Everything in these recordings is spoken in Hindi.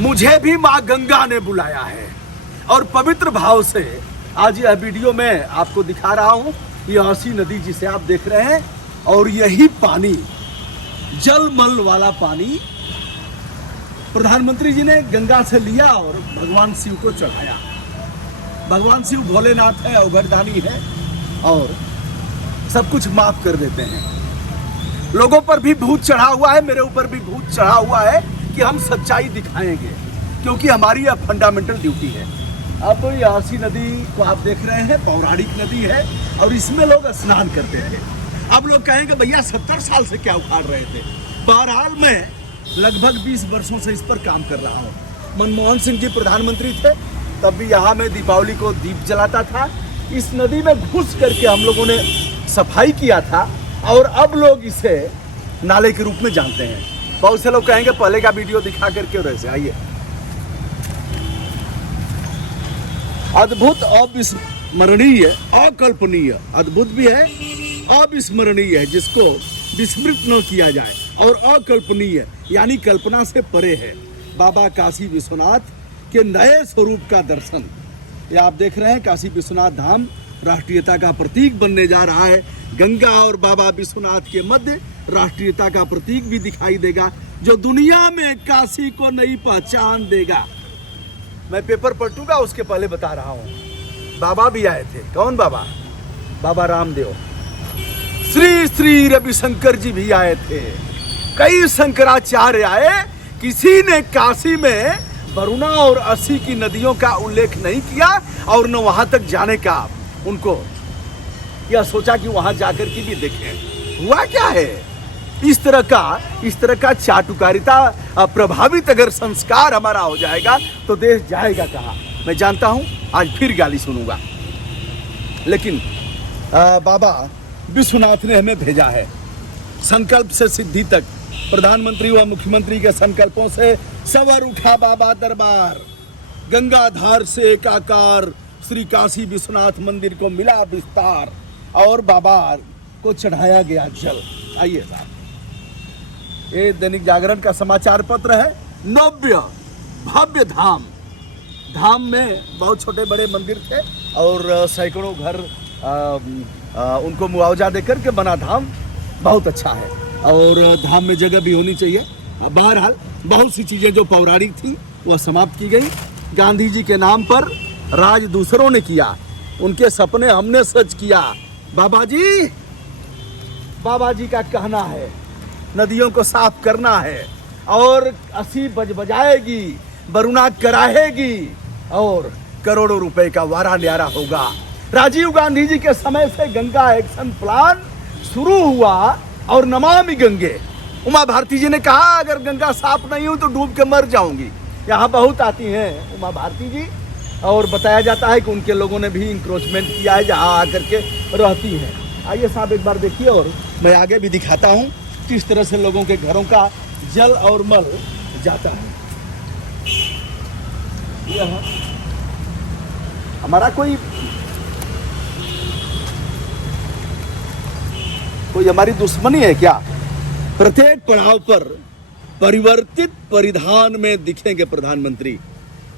मुझे भी माँ गंगा ने बुलाया है और पवित्र भाव से आज यह वीडियो में आपको दिखा रहा हूँ। ये हंसी नदी जिसे आप देख रहे हैं और यही पानी, जलमल वाला पानी प्रधानमंत्री जी ने गंगा से लिया और भगवान शिव को चढ़ाया। भगवान शिव भोलेनाथ है, अवघड़दानी है और सब कुछ माफ कर देते हैं। लोगों पर भी भूत चढ़ा हुआ है, मेरे ऊपर भी भूत चढ़ा हुआ है कि हम सच्चाई दिखाएंगे, क्योंकि हमारी यह फंडामेंटल ड्यूटी है। अब यह हंसी नदी को आप देख रहे हैं, पौराणिक नदी है और इसमें लोग स्नान करते थे। अब लोग कहेंगे भैया 70 साल से क्या उखाड़ रहे थे। बहरहाल मैं लगभग 20 वर्षों से इस पर काम कर रहा हूँ। मनमोहन सिंह जी प्रधानमंत्री थे, तब भी यहाँ में दीपावली को दीप जलाता था। इस नदी में घुस करके हम लोगों ने सफाई किया था और अब लोग इसे नाले के रूप में जानते हैं। बहुत से लोग कहेंगे पहले का वीडियो दिखा करके और ऐसे आइए। अद्भुत, अविस्मरणीय, अकल्पनीय, अद्भुत भी है, अविस्मरणीय है जिसको विस्मृत न किया जाए, और अकल्पनीय यानी कल्पना से परे है। बाबा काशी विश्वनाथ के नए स्वरूप का दर्शन ये आप देख रहे हैं। काशी विश्वनाथ धाम राष्ट्रीयता का प्रतीक बनने जा रहा है। गंगा और बाबा विश्वनाथ के मध्य राष्ट्रीयता का प्रतीक भी दिखाई देगा, जो दुनिया में काशी को नई पहचान देगा। मैं पेपर पढ़ूंगा, उसके पहले बता रहा हूँ बाबा भी आए थे। कौन बाबा? बाबा रामदेव। श्री श्री रविशंकर जी भी आए थे। कई शंकराचार्य आए। किसी ने काशी में वरुणा और अस्सी की नदियों का उल्लेख नहीं किया और न वहां तक जाने का उनको यह सोचा कि वहां जाकर के भी देखें। हुआ क्या है? इस तरह का चाटुकारिता प्रभावित अगर संस्कार हमारा हो जाएगा तो देश जाएगा कहाँ? मैं जानता हूं आज फिर गाली सुनूंगा, लेकिन बाबा विश्वनाथ ने हमें भेजा है। संकल्प से सिद्धि तक प्रधानमंत्री व मुख्यमंत्री के संकल्पों से सवर उठा बाबा दरबार। गंगाधार से एकाकार श्री काशी विश्वनाथ मंदिर को मिला विस्तार और बाबा को चढ़ाया गया जल। आइए साहब, ये दैनिक जागरण का समाचार पत्र है। नव्य भव्य धाम। धाम में बहुत छोटे बड़े मंदिर थे और सैकड़ों घर उनको मुआवजा देकर के बना धाम। बहुत अच्छा है और धाम में जगह भी होनी चाहिए। बहरहाल बहुत सी चीज़ें जो पौराणिक थी वह समाप्त की गई। गांधी जी के नाम पर राज दूसरों ने किया, उनके सपने हमने सच किया। बाबा जी का कहना है नदियों को साफ करना है और अस्सी बजाएगी, वरुणा कराहेगी और करोड़ों रुपए का वारा न्यारा होगा। राजीव गांधी जी के समय से गंगा एक्शन प्लान शुरू हुआ और नमामि गंगे। उमा भारती जी ने कहा अगर गंगा साफ नहीं हो तो डूब के मर जाऊंगी। यहाँ बहुत आती हैं उमा भारती जी और बताया जाता है कि उनके लोगों ने भी इंक्रोचमेंट किया है, जहाँ आकर के रहती हैं। आइए साहब एक बार देखिए और मैं आगे भी दिखाता हूँ किस तरह से लोगों के घरों का जल और मल जाता है। यह हमारा कोई हमारी दुश्मनी है क्या? प्रत्येक पड़ाव पर परिवर्तित परिधान में दिखेंगे प्रधानमंत्री।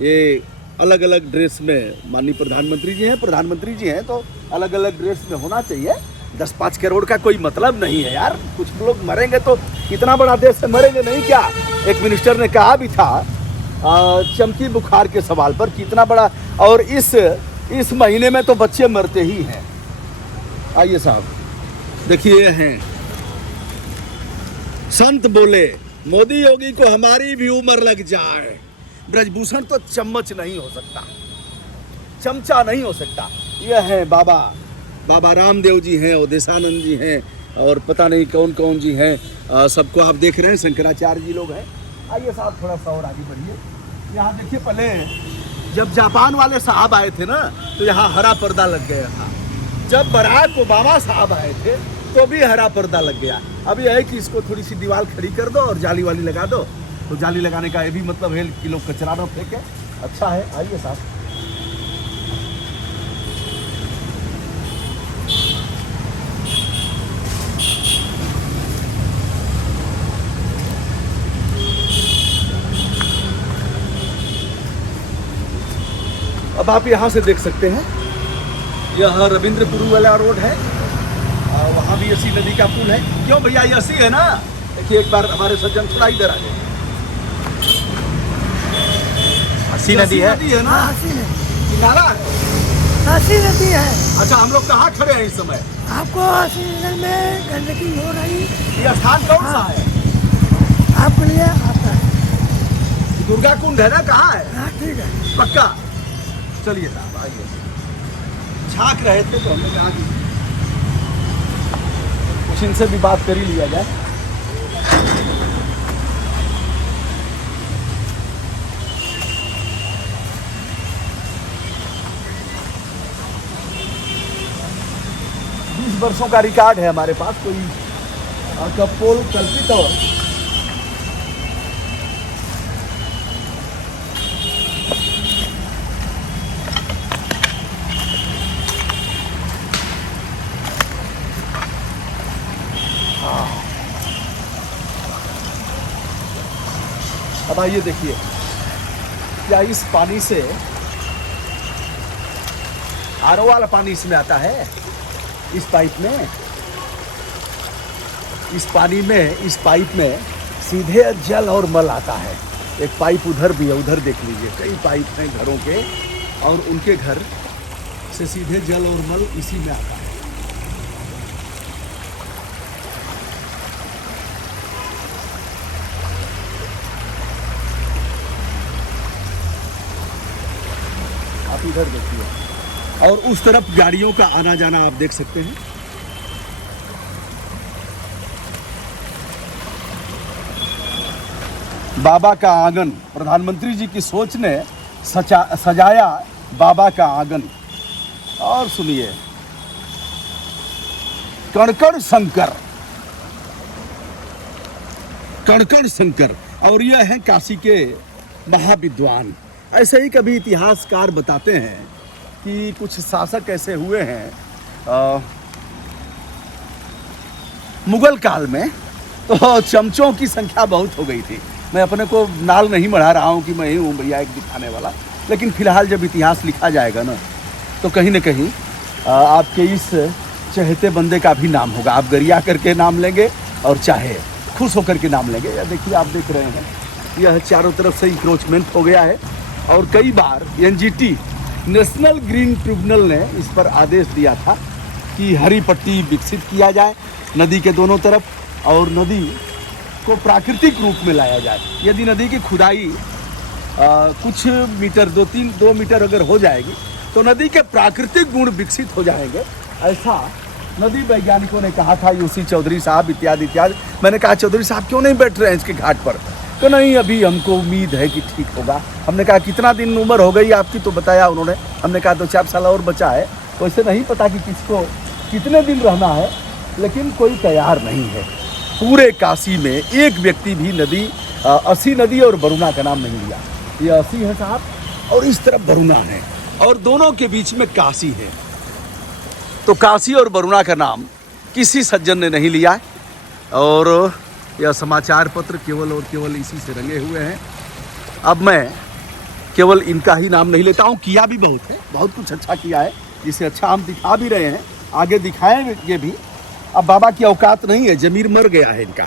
ये अलग अलग ड्रेस में माननीय प्रधानमंत्री जी हैं तो अलग अलग ड्रेस में होना चाहिए। 10-5 करोड़ का कोई मतलब नहीं है यार। कुछ लोग मरेंगे तो इतना बड़ा देश से मरेंगे नहीं क्या? एक मिनिस्टर ने कहा भी था चमकी बुखार के सवाल पर, कितना बड़ा, और इस महीने में तो बच्चे मरते ही हैं। आइए साहब देखिए, हैं संत बोले मोदी योगी को हमारी भी उम्र लग जाए। ब्रजभूषण तो चम्मच नहीं हो सकता, चमचा नहीं हो सकता। यह है बाबा रामदेव जी हैं, अवधेशानंद जी हैं और पता नहीं कौन कौन जी हैं। सबको आप देख रहे हैं, शंकराचार्य जी लोग हैं। आइए साहब थोड़ा सा और आगे बढ़िए। यहाँ देखिए, पहले जब जापान वाले साहब आए थे ना तो यहाँ हरा पर्दा लग गया था। जब बराक ओबामा साहब आए थे तो भी हरा पर्दा लग गया। अब यह है कि इसको थोड़ी सी दीवार खड़ी कर दो और जाली वाली लगा दो। तो जाली लगाने का ये भी मतलब है कि लोग कचरा न फेंके। अच्छा है। आइए साहब, अब आप यहाँ से देख सकते हैं, यह रविंद्रपुर वाला रोड है और वहाँ भी अस्सी नदी का पुल है। क्यों भैया, ये अस्सी है ना? देखिए एक बार हमारे सज्जन थोड़ा इधर आ जाए। अस्सी नदी है ना? नाला है, अस्सी नदी है। अच्छा, हम लोग कहाँ खड़े हैं इस समय? आपको अस्सी नगर में गंदगी हो रही। ये स्थान कौन सा है? आपके लिए आता है दुर्गा कुंड है ना? कहाँ है? हाँ ठीक है, पक्का। चलिए साहब आइए। झांक रहे थे तो हमने कहा कि कुछ इनसे भी बात कर ही लिया जाए। वर्षों का रिकॉर्ड है हमारे पास। कोई कपोल कल्पित और अब आइए देखिए, क्या इस पानी से आरओ वाला पानी इसमें आता है? इस पाइप में, इस पानी में, इस पाइप में सीधे जल और मल आता है। एक पाइप उधर भी है, उधर देख लीजिए, कई पाइप हैं घरों के और उनके घर से सीधे जल और मल इसी में आता है। आप इधर देखिए और उस तरफ गाड़ियों का आना जाना आप देख सकते हैं। बाबा का आंगन, प्रधानमंत्री जी की सोच ने सजाया बाबा का आंगन। और सुनिए, कणकण शंकर, कणकण शंकर, और यह है काशी के महाविद्वान। ऐसे ही कभी इतिहासकार बताते हैं कि कुछ शासक ऐसे हुए हैं मुगल काल में, तो चमचों की संख्या बहुत हो गई थी। मैं अपने को नाल नहीं बढ़ा रहा हूँ कि मैं ही हूँ भैया एक दिखाने वाला, लेकिन फिलहाल जब इतिहास लिखा जाएगा ना, तो कहीं न कहीं आपके इस चहेते बंदे का भी नाम होगा। आप गरिया करके नाम लेंगे और चाहे खुश होकर के नाम लेंगे। या देखिए, आप देख रहे हैं, यह चारों तरफ से इंक्रोचमेंट हो गया है और कई बार एनजीटी, नेशनल ग्रीन ट्रिब्यूनल ने इस पर आदेश दिया था कि हरी पट्टी विकसित किया जाए नदी के दोनों तरफ और नदी को प्राकृतिक रूप में लाया जाए। यदि नदी की खुदाई कुछ मीटर, 2 मीटर अगर हो जाएगी तो नदी के प्राकृतिक गुण विकसित हो जाएंगे, ऐसा नदी वैज्ञानिकों ने कहा था। यूसी चौधरी साहब इत्यादि इत्यादि। मैंने कहा, चौधरी साहब क्यों नहीं बैठ रहे हैं इसके घाट पर? तो नहीं, अभी हमको उम्मीद है कि ठीक होगा। हमने कहा, कितना दिन उम्र हो गई आपकी? तो बताया उन्होंने। हमने कहा 2-4 साल और बचा है। वैसे नहीं पता कि किसको कितने दिन रहना है, लेकिन कोई तैयार नहीं है। पूरे काशी में एक व्यक्ति भी नदी, अस्सी नदी और वरुणा का नाम नहीं लिया। ये अस्सी है साहब और इस तरफ वरुणा है और दोनों के बीच में काशी है। तो काशी और वरुणा का नाम किसी सज्जन ने नहीं लिया है और यह समाचार पत्र केवल और केवल इसी से रंगे हुए हैं। अब मैं केवल इनका ही नाम नहीं लेता हूँ, किया भी बहुत है, बहुत कुछ अच्छा किया है, जिसे अच्छा हम दिखा भी रहे हैं, आगे दिखाएंगे भी। अब बाबा की औकात नहीं है, जमीर मर गया है इनका,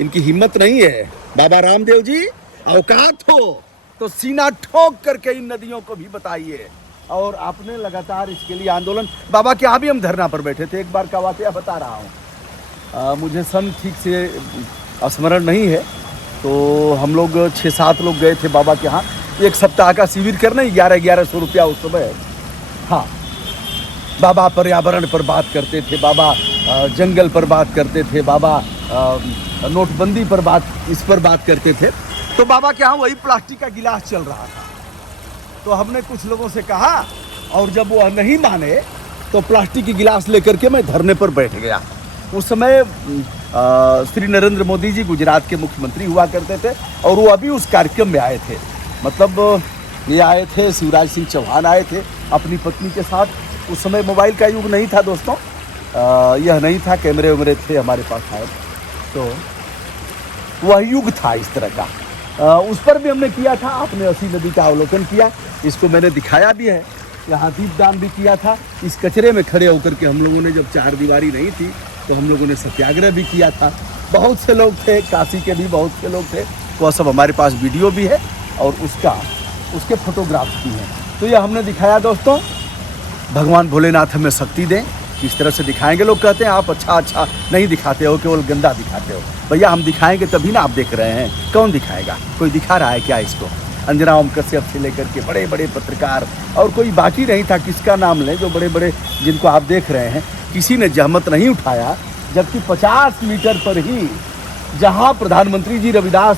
इनकी हिम्मत नहीं है। बाबा रामदेव जी, औकात हो तो सीना ठोक करके इन नदियों को भी बताइए। और आपने लगातार इसके लिए आंदोलन, बाबा के यहाँ भी हम धरना पर बैठे थे, एक बार का वाकया बता रहा हूँ। मुझे सन ठीक से स्मरण नहीं है, तो हम लोग 6-7 लोग गए थे बाबा के यहाँ, 1 सप्ताह का शिविर करने, 1100 रुपया उस समय। हाँ, बाबा पर्यावरण पर बात करते थे, बाबा जंगल पर बात करते थे, बाबा नोटबंदी पर इस पर बात करते थे। तो बाबा के यहाँ वही प्लास्टिक का गिलास चल रहा था। तो हमने कुछ लोगों से कहा और जब वो नहीं माने तो प्लास्टिक की गिलास लेकर के मैं धरने पर बैठ गया। उस समय श्री नरेंद्र मोदी जी गुजरात के मुख्यमंत्री हुआ करते थे और वो अभी उस कार्यक्रम में आए थे। मतलब ये आए थे, शिवराज सिंह चौहान आए थे अपनी पत्नी के साथ। उस समय मोबाइल का युग नहीं था दोस्तों, यह नहीं था, कैमरे वैमरे थे हमारे पास शायद, तो वह युग था इस तरह का। उस पर भी हमने किया था। आपने अस्सी नदी का अवलोकन किया, इसको मैंने दिखाया भी है, यहाँ दीपदान भी किया था। इस कचरे में खड़े होकर के हम लोगों ने, जब चार दीवारी नहीं थी तो हम लोगों ने सत्याग्रह भी किया था। बहुत से लोग थे, काशी के भी बहुत से लोग थे, वह सब हमारे पास वीडियो भी है और उसके फोटोग्राफ्स भी हैं। तो यह हमने दिखाया दोस्तों। भगवान भोलेनाथ हमें शक्ति दें, किस तरह से दिखाएंगे। लोग कहते हैं आप अच्छा नहीं दिखाते हो, केवल गंदा दिखाते हो। भैया हम दिखाएंगे तभी ना आप देख रहे हैं, कौन दिखाएगा? कोई दिखा रहा है क्या इसको? अंजना ओम कश्यप से लेकर के बड़े बड़े पत्रकार, और कोई बाकी नहीं था, किसका नाम लें, जो बड़े बड़े जिनको आप देख रहे हैं, किसी ने जहमत नहीं उठाया। जबकि 50 मीटर पर ही जहाँ प्रधानमंत्री जी रविदास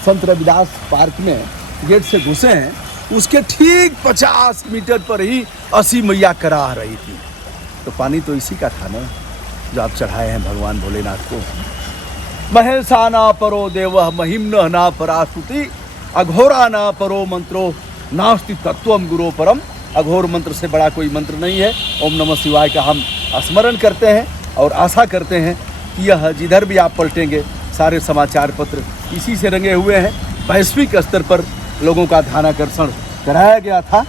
संत रविदास पार्क में गेट से घुसे हैं, उसके ठीक 50 मीटर पर ही 80 मैया करा रही थी। तो पानी तो इसी का था ना, जो आप चढ़ाए हैं भगवान भोलेनाथ को। महेशाना परो देवः महिम्नः ना परास्तुति, अघोरा ना परो मंत्रो नास्ति तत्वम गुरो परम। अघोर मंत्र से बड़ा कोई मंत्र नहीं है। ओम नमः शिवाय का हम स्मरण करते हैं और आशा करते हैं कि यह जिधर भी आप पलटेंगे सारे समाचार पत्र इसी से रंगे हुए हैं। वैश्विक स्तर पर लोगों का ध्यानाकर्षण कराया गया था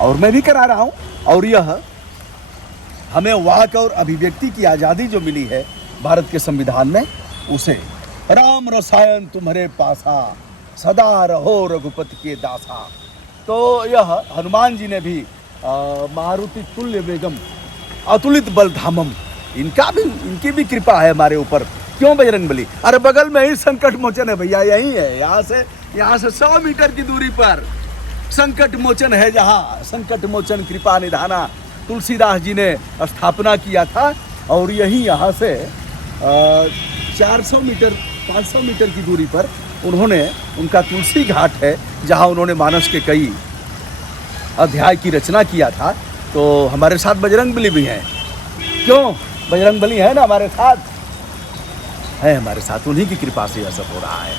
और मैं भी करा रहा हूँ। और यह हमें वाक और अभिव्यक्ति की आज़ादी जो मिली है भारत के संविधान में, उसे राम रसायन तुम्हारे पासा, सदा रहो रघुपति के दासा। तो यह हनुमान जी ने भी मारुति तुल्य वेगम अतुलित बल धामम, इनकी भी कृपा है हमारे ऊपर। क्यों बजरंगबली? अरे बगल में ही संकट मोचन है भैया, यही है। यहाँ से 100 मीटर की दूरी पर संकट मोचन है, जहाँ संकट मोचन कृपा निधाना तुलसीदास जी ने स्थापना किया था। और यही यहाँ से 400 मीटर 500 मीटर की दूरी पर उनका तुलसी घाट है, जहाँ उन्होंने मानस के कई अध्याय की रचना किया था। तो हमारे साथ बजरंगबली भी हैं। क्यों? बजरंगबली है ना हमारे साथ, है हमारे साथ, उन्हीं की कृपा से यह सब हो रहा है।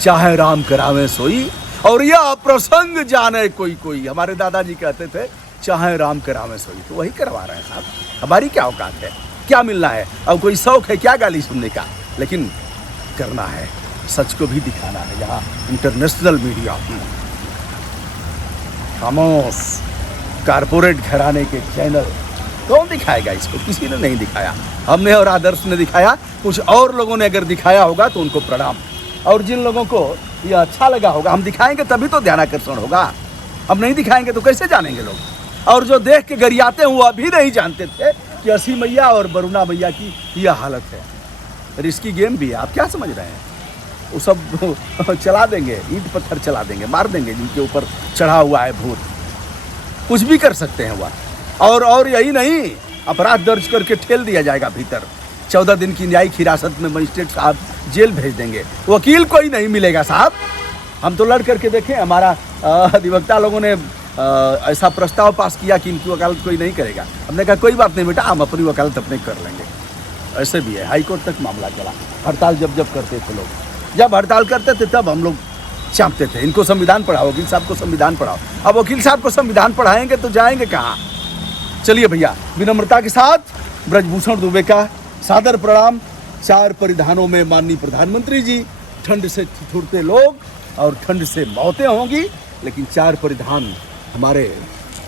चाहे राम करावे सोई और यह प्रसंग जाने कोई। हमारे दादाजी कहते थे चाहे राम करावे सोई, तो वही करवा रहे हैं साहब। हमारी क्या औकात है, क्या मिलना है? अब कोई शौक है क्या गाली सुनने का? लेकिन करना है, सच को भी दिखाना है। यहाँ इंटरनेशनल मीडिया खामोश, कारपोरेट घराने के चैनल, कौन दिखाएगा इसको? किसी ने नहीं दिखाया, हमने और आदर्श ने दिखाया। कुछ और लोगों ने अगर दिखाया होगा तो उनको प्रणाम। और जिन लोगों को ये अच्छा लगा होगा, हम दिखाएंगे तभी तो ध्यानाकर्षण होगा। हम नहीं दिखाएंगे तो कैसे जानेंगे लोग? और जो देख के गरियाते हैं वो अभी नहीं जानते थे कि 80 मैया और वरुणा मैया की यह हालत है। रिस्की गेम भी है, आप क्या समझ रहे हैं? वो सब चला देंगे, ईंट पत्थर चला देंगे, मार देंगे जिनके ऊपर चढ़ा हुआ है भूत। कुछ भी कर सकते हैं वह। और यही नहीं, अपराध दर्ज करके ठेल दिया जाएगा भीतर। 14 दिन की न्यायिक हिरासत में मजिस्ट्रेट साहब जेल भेज देंगे। वकील कोई नहीं मिलेगा साहब। हम तो लड़ करके देखें, हमारा अधिवक्ता लोगों ने ऐसा प्रस्ताव पास किया कि इनकी वकालत कोई नहीं करेगा। हमने कहा कोई बात नहीं बेटा, हम अपनी वकालत अपने कर लेंगे। ऐसे भी है, हाईकोर्ट तक मामला चला। हड़ताल जब करते थे लोग, जब हड़ताल करते थे तब हम लोग चाहते थे इनको संविधान पढ़ाओ, वकील साहब को संविधान पढ़ाओ। अब वकील साहब को संविधान पढ़ाएंगे तो जाएंगे कहाँ? चलिए भैया, विनम्रता के साथ ब्रजभूषण दुबे का सादर प्रणाम। 4 परिधानों में माननीय प्रधानमंत्री जी, ठंड से ठिठुरते लोग और ठंड से मौतें होंगी, लेकिन 4 परिधान हमारे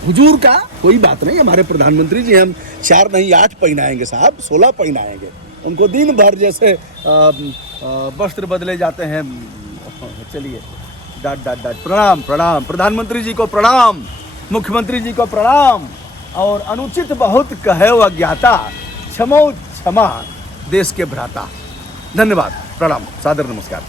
हुजूर का कोई बात नहीं। हमारे प्रधानमंत्री जी हम 4 नहीं 8 पहनाएंगे साहब, 16 पहनाएंगे। उनको दिन भर जैसे वस्त्र बदले जाते हैं। चलिए, डाट प्रणाम प्रणाम, प्रधानमंत्री जी को प्रणाम, मुख्यमंत्री जी को प्रणाम। और अनुचित बहुत कहे अज्ञाता, क्षमो क्षमा देश के भ्राता। धन्यवाद, प्रणाम, सादर नमस्कार।